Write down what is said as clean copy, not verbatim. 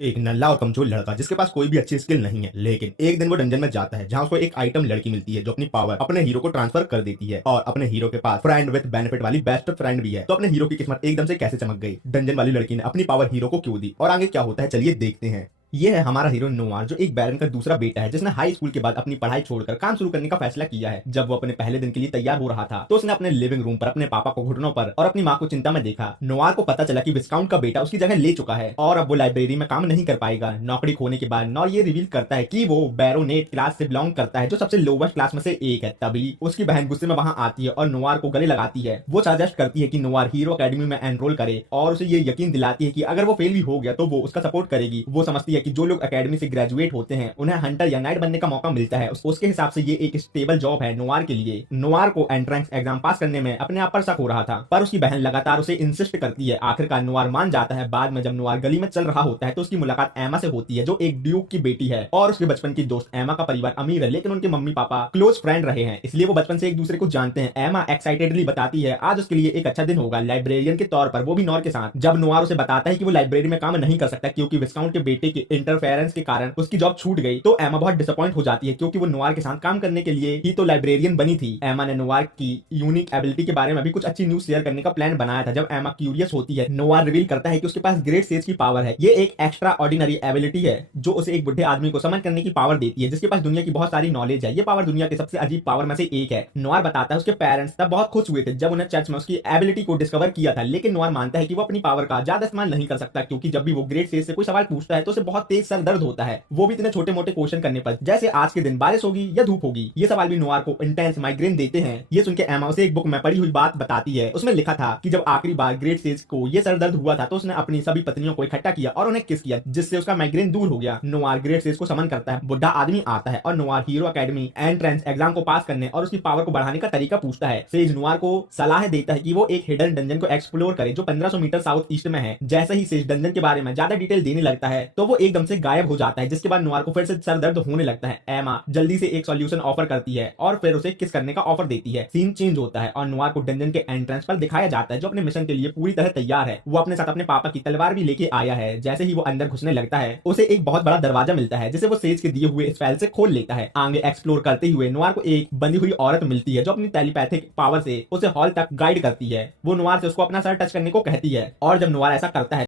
एक नल्ला और कमजोर लड़का जिसके पास कोई भी अच्छी स्किल नहीं है, लेकिन एक दिन वो डंजन में जाता है जहां उसको एक आइटम लड़की मिलती है जो अपनी पावर अपने हीरो को ट्रांसफर कर देती है। और अपने हीरो के पास फ्रेंड विद बेनिफिट वाली बेस्ट फ्रेंड भी है। तो अपने हीरो की किस्मत एकदम से कैसे चमक गई, डंजन वाली लड़की ने अपनी पावर हीरो को क्यों दी और आगे क्या होता है, चलिए देखते हैं। ये है हमारा हीरो नोवार, जो एक बैरन का दूसरा बेटा है जिसने हाई स्कूल के बाद अपनी पढ़ाई छोड़कर काम शुरू करने का फैसला किया है। जब वो अपने पहले दिन के लिए तैयार हो रहा था तो उसने अपने लिविंग रूम पर अपने पापा को घुटनों पर और अपनी माँ को चिंता में देखा। नोवार को पता चला कि विस्काउंट का बेटा उसकी जगह ले चुका है और अब वो लाइब्रेरी में काम नहीं कर पाएगा। नौकरी खोने के बाद नॉर ये रिवील करता है कि वो बैरोनेट क्लास से बिलोंग करता है, जो सबसे लोवेस्ट क्लास में से एक है। तभी उसकी बहन गुस्से में वहां आती है और नोवार को गले लगाती है। वो सजेस्ट करती है कि नोवार हीरो अकेडमी में एनरोल करे और उसे ये यकीन दिलाती है कि अगर वो फेल भी हो गया तो वो उसका सपोर्ट करेगी। वो समझती है कि जो लोग अकेडमी से ग्रेजुएट होते हैं उन्हें हंटर या नाइट बनने का मौका मिलता है। उसके हिसाब से ये एक स्टेबल जॉब है नोवार के लिए। नोवार को एंट्रेंस एग्जाम पास करने में अपने आप पर शक हो रहा था, पर उसकी बहन लगातार उसे इंसिस्ट करती है। आखिरकार नोवार मान जाता है। बाद में जब नोवार गली में चल रहा होता है तो उसकी मुलाकात एमा से होती है, जो एक ड्यूक की बेटी है। और उसके बचपन की दोस्त एमा का परिवार अमीर है, लेकिन उनके मम्मी पापा क्लोज फ्रेंड रहे हैं, इसलिए वो बचपन से एक दूसरे को जानते हैं। एमा एक्साइटेडली बताती है आज उसके लिए एक अच्छा दिन होगा लाइब्रेरियन के तौर पर, वो भी नॉर के साथ। जब नोवार उसे बताता है कि वो लाइब्रेरी में काम नहीं कर सकता क्योंकि विस्काउंट के बेटे के इंटरफेरेंस के कारण उसकी जॉब छूट गई, तो एमा बहुत डिसअपॉइंट हो जाती है क्योंकि वो नोवार के साथ काम करने के लिए ही तो लाइब्रेरियन बनी थी। एमा ने नोवार की यूनिक एबिलिटी के बारे में भी कुछ अच्छी न्यूज शेयर करने का प्लान बनाया था। जब एमा क्यूरियस होती है, नोवार रिवील करता है कि उसके पास ग्रेट सेज की पावर है। ये एक एक्स्ट्रा ऑर्डिनरी एबिलिटी है जो उसे एक बुढ़े आदमी को समन करने की पावर देती है, जिसके पास दुनिया की बहुत सारी नॉलेज है। ये पावर दुनिया के सबसे अजीब पावर में से एक है। नोवार बताता है उसके पेरेंट्स तब बहुत खुश हुए थे जब उन्हें चर्च में उसकी एबिलिटी को डिस्कवर किया था, लेकिन नोवार मानता है कि वो अपनी पावर का ज्यादा इस्तेमाल नहीं कर सकता क्योंकि जब भी वो ग्रेट सेज से कोई सवाल पूछता है तो उसे बहुत तेज सर दर्द होता है, वो भी इतने छोटे मोटे क्वेश्चन करने पर, जैसे आज के दिन बारिश होगी या धूप होगी। ये सवाल भी नोवार को इंटेंस माइग्रेन देते हैं। ये सुनकर एमा उसे एक बुक में पढ़ी हुई बात बताती है। उसमें लिखा था कि जब आखिरी बार ग्रेट सेज को ये सर दर्द हुआ था तो उसने अपनी सभी पत्नियों को इकट्ठा किया और उन्हें किस किया, जिससे उसका माइग्रेन दूर हो गया। नोवार ग्रेट सेज को समन करता है। बुढ़ा आदमी आता है और Noir hero academy entrance exam को पास करने और उसकी पावर को बढ़ाने का तरीका पूछता है। सेज नोवार को सलाह देता है कि वो एक हिडन डंजन को एक्सप्लोर करे जो 1500 मीटर साउथ ईस्ट में है। जैसे ही सेज डंजन के बारे में ज्यादा डिटेल देने लगता है तो वो एकदम से गायब हो जाता है, जिसके बाद नोवार को फिर से सर दर्द होने लगता है। एमा जल्दी से एक सॉल्यूशन ऑफर करती है और फिर उसे किस करने का ऑफर देती है। सीन चेंज होता है और नोवार को डंजन के एंट्रेंस पर दिखाया जाता है, जो अपने मिशन के लिए पूरी तरह तैयार है। वो अपने साथ अपने पापा की तलवार भी लेके आया है। जैसे ही वो अंदर घुसने लगता है उसे एक बहुत बड़ा दरवाजा मिलता है, जिसे वो सेज के दिए हुए स्पेल से खोल लेता है। आगे एक्सप्लोर करते हुए नोवार को एक बंधी हुई औरत मिलती है जो अपनी टेलीपैथिक पावर से उसे हॉल तक गाइड करती है। वो नोवार से उसको अपना सर टच करने को कहती है और जब नोवार ऐसा करता है